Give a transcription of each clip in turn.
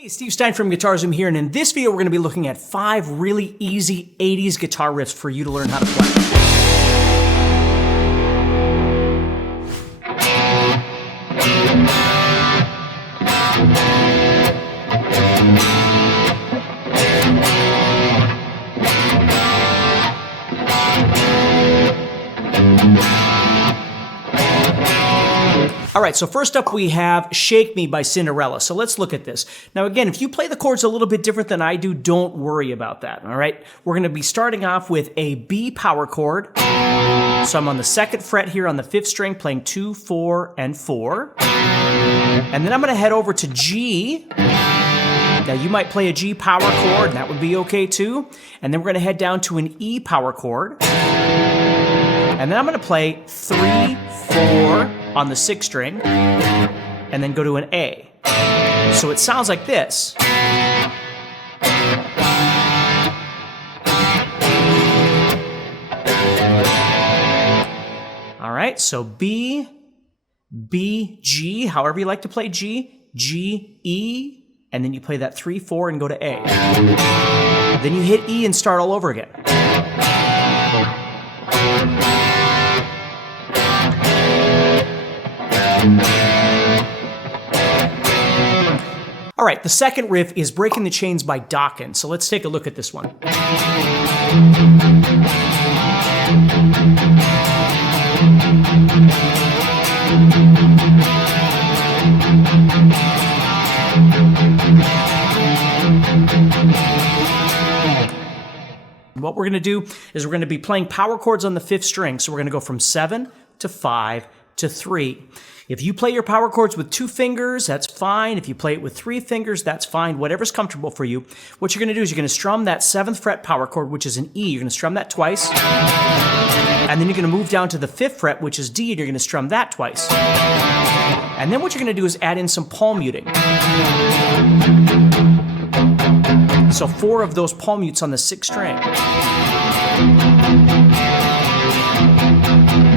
Hey, Steve Stine from GuitarZoom here, and in this video we're going to be looking at 5 really easy 80s guitar riffs for you to learn how to play. Alright, so first up we have Shake Me by Cinderella. So let's look at this. Now again, if you play the chords a little bit different than I do, don't worry about that, alright? We're going to be starting off with a B power chord. So I'm on the 2nd fret here on the 5th string, playing 2, 4, and 4. And then I'm going to head over to G. Now you might play a G power chord, and that would be okay too. And then we're going to head down to an E power chord. And then I'm going to play 3, 4 on the 6th string, and then go to an A. So it sounds like this. All right, so B, B, G, however you like to play G, G, E, and then you play that 3, 4 and go to A. Then you hit E and start all over again. All right, the second riff is Breaking the Chains by Dokken. So let's take a look at this one. What we're going to do is we're going to be playing power chords on the 5th string. So we're going to go from 7 to 5 to 3. If you play your power chords with 2 fingers, that's fine. If you play it with 3 fingers, that's fine. Whatever's comfortable for you. What you're going to do is you're going to strum that 7th fret power chord, which is an E. You're going to strum that twice. And then you're going to move down to the 5th fret, which is D, and you're going to strum that twice. And then what you're going to do is add in some palm muting. So 4 of those palm mutes on the 6th string.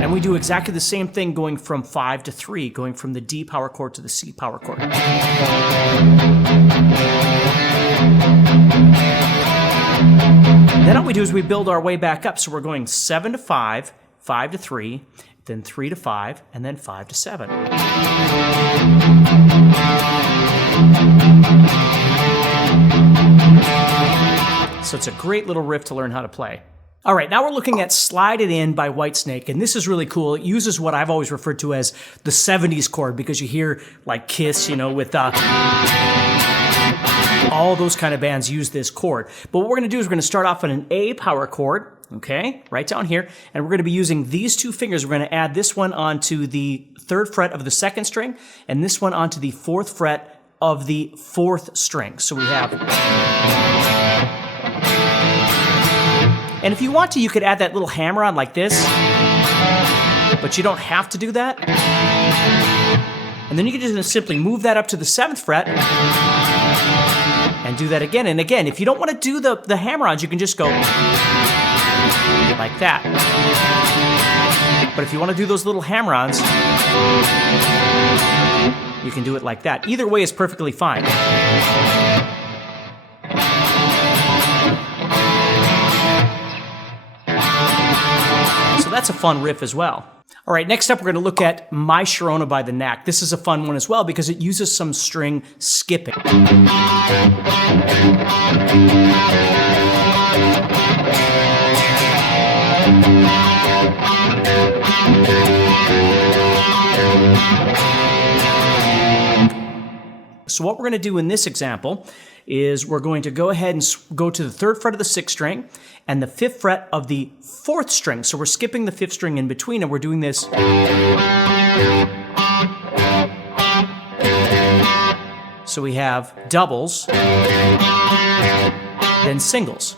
And we do exactly the same thing going from 5 to 3, going from the D power chord to the C power chord. Then what we do is we build our way back up. So we're going 7 to 5, 5 to 3, then 3 to 5, and then 5 to 7. So it's a great little riff to learn how to play. All right, now we're looking at Slide It In by Whitesnake, and this is really cool. It uses what I've always referred to as the 70s chord, because you hear like Kiss, you know, with all those kind of bands use this chord. But what we're going to do is we're going to start off on an A power chord, okay, right down here, and we're going to be using these 2 fingers. We're going to add this one onto the 3rd fret of the 2nd string, and this one onto the 4th fret of the 4th string. So we have... And if you want to, you could add that little hammer on like this, but you don't have to do that. And then you can just simply move that up to the 7th fret and do that again. And again, if you don't want to do the hammer-ons, you can just go like that. But if you want to do those little hammer-ons, you can do it like that. Either way is perfectly fine. That's a fun riff as well. All right, next up we're going to look at My Shirona by the Knack. This is a fun one as well because it uses some string skipping. So what we're going to do in this example is we're going to go ahead and go to the 3rd fret of the 6th string and the 5th fret of the 4th string. So we're skipping the 5th string in between, and we're doing this. So we have doubles, then singles.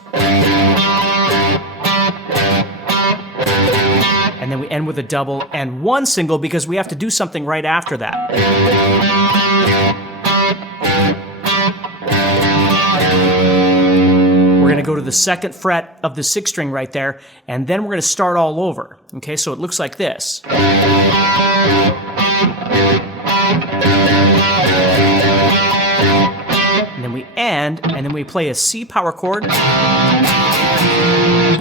And then we end with a double and 1 single because we have to do something right after that. We're going to go to the 2nd fret of the 6th string right there, and then we're going to start all over. Okay, so it looks like this. and then we end, and then we play a C power chord. We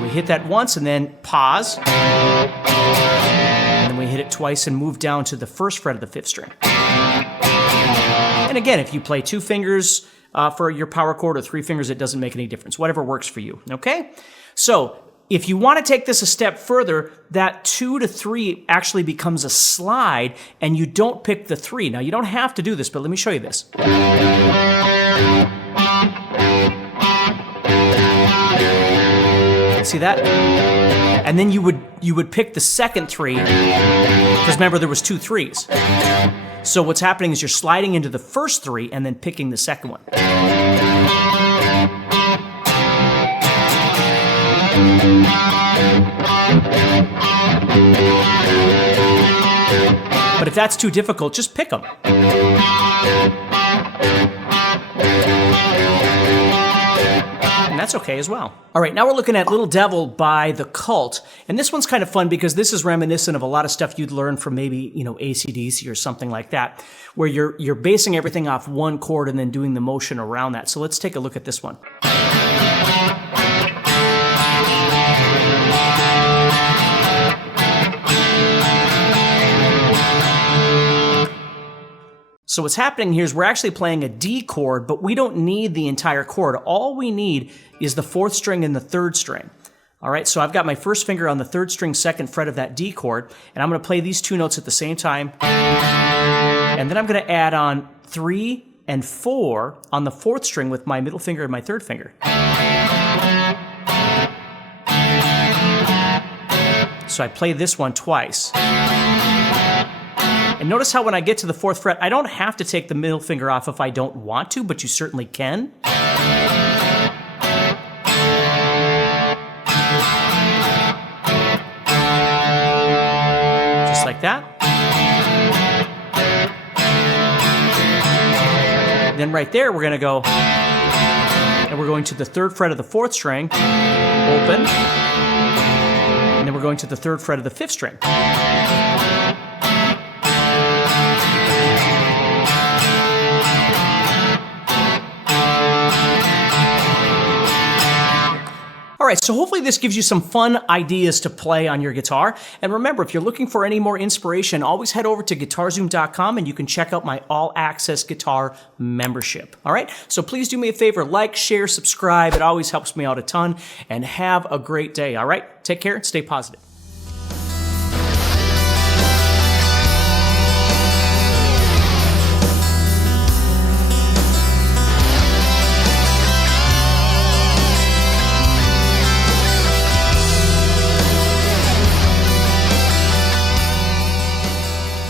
hit that once and then pause. And then we hit it twice and move down to the first fret of the 5th string. And again, if you play 2 fingers for your power chord or 3 fingers, it doesn't make any difference. Whatever works for you, okay? So if you want to take this a step further, that 2 to 3 actually becomes a slide, and you don't pick the 3. Now, you don't have to do this, but let me show you this. See that? And then you would pick the second 3, because remember there was 2 3s. So what's happening is you're sliding into the first 3 and then picking the second one. But if that's too difficult, just pick them. And that's okay as well. All right, now we're looking at Little Devil by The Cult. And this one's kind of fun because this is reminiscent of a lot of stuff you'd learn from maybe, AC/DC or something like that, where you're basing everything off one chord and then doing the motion around that. So let's take a look at this one. So what's happening here is we're actually playing a D chord, but we don't need the entire chord. All we need is the 4th string and the 3rd string. All right, so I've got my first finger on the 3rd string, 2nd fret of that D chord, and I'm going to play these 2 notes at the same time. And then I'm going to add on 3 and 4 on the 4th string with my middle finger and my 3rd finger. So I play this one twice. And notice how when I get to the 4th fret, I don't have to take the middle finger off if I don't want to, but you certainly can. Just like that. Then right there, we're going to go, and we're going to the 3rd fret of the 4th string, open, and then we're going to the 3rd fret of the 5th string. All right, so hopefully this gives you some fun ideas to play on your guitar. And remember, if you're looking for any more inspiration, always head over to guitarzoom.com and you can check out my all-access guitar membership. All right, so please do me a favor, like, share, subscribe. It always helps me out a ton. And have a great day, all right? Take care and stay positive.